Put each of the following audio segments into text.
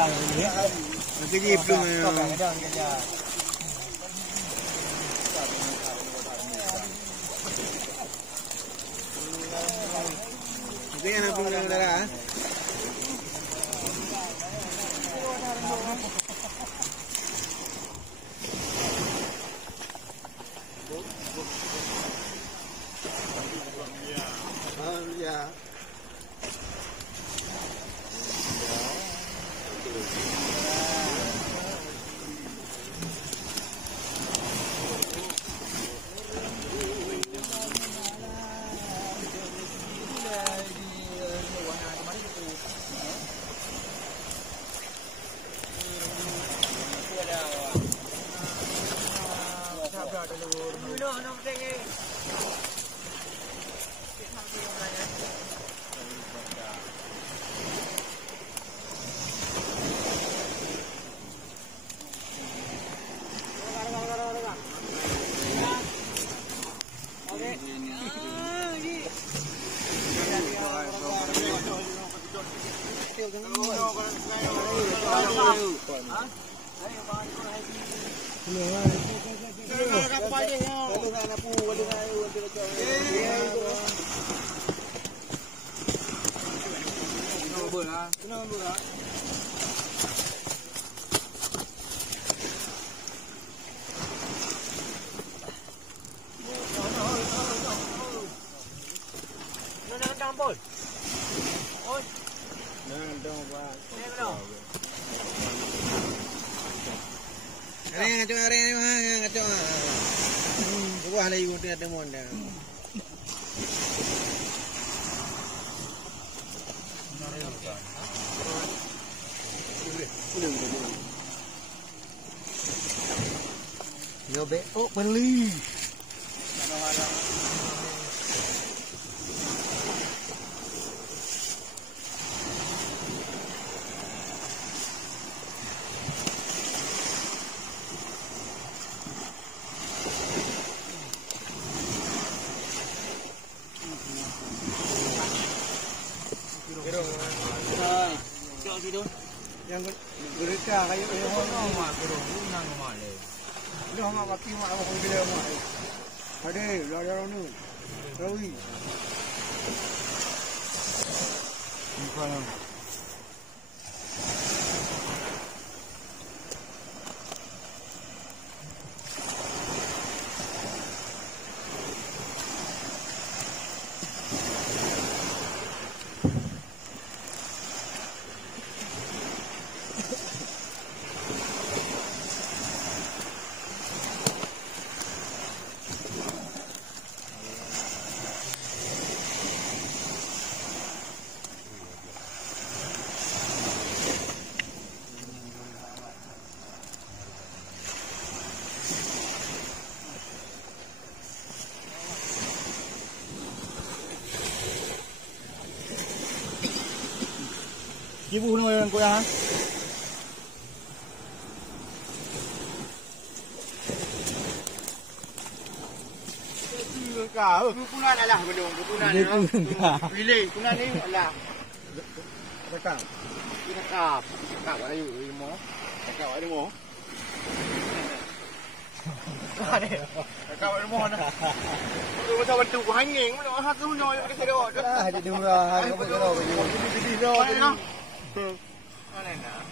Kerja belum. Kadang kerja. Jangan apa belum darah. Ya. Ngacau. Buah lagi gua ada monda. Nyobe, oh beli. Yang mereka kayu orang mak kurang nang mak le. Dia mak mati mak orang dia mak. Ada lara ni. Rawi. Bukan. Ibu ni yang kau ya? Kau, punan alah belum, punan ni. Pilih, punan ni alah. Cakap. Cakap. Cakap ada you mo. Cakap ada mo. Cakap ada mo na. Tu macam bantu ku hanging, mana tu nyo yang kita dah. Ah, jadi murah, kau bergerak baju. Jadi dah. Mana nak?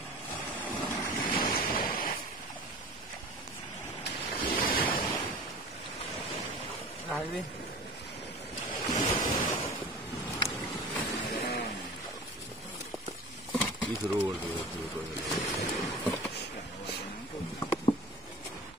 Nah ini. Ini seru.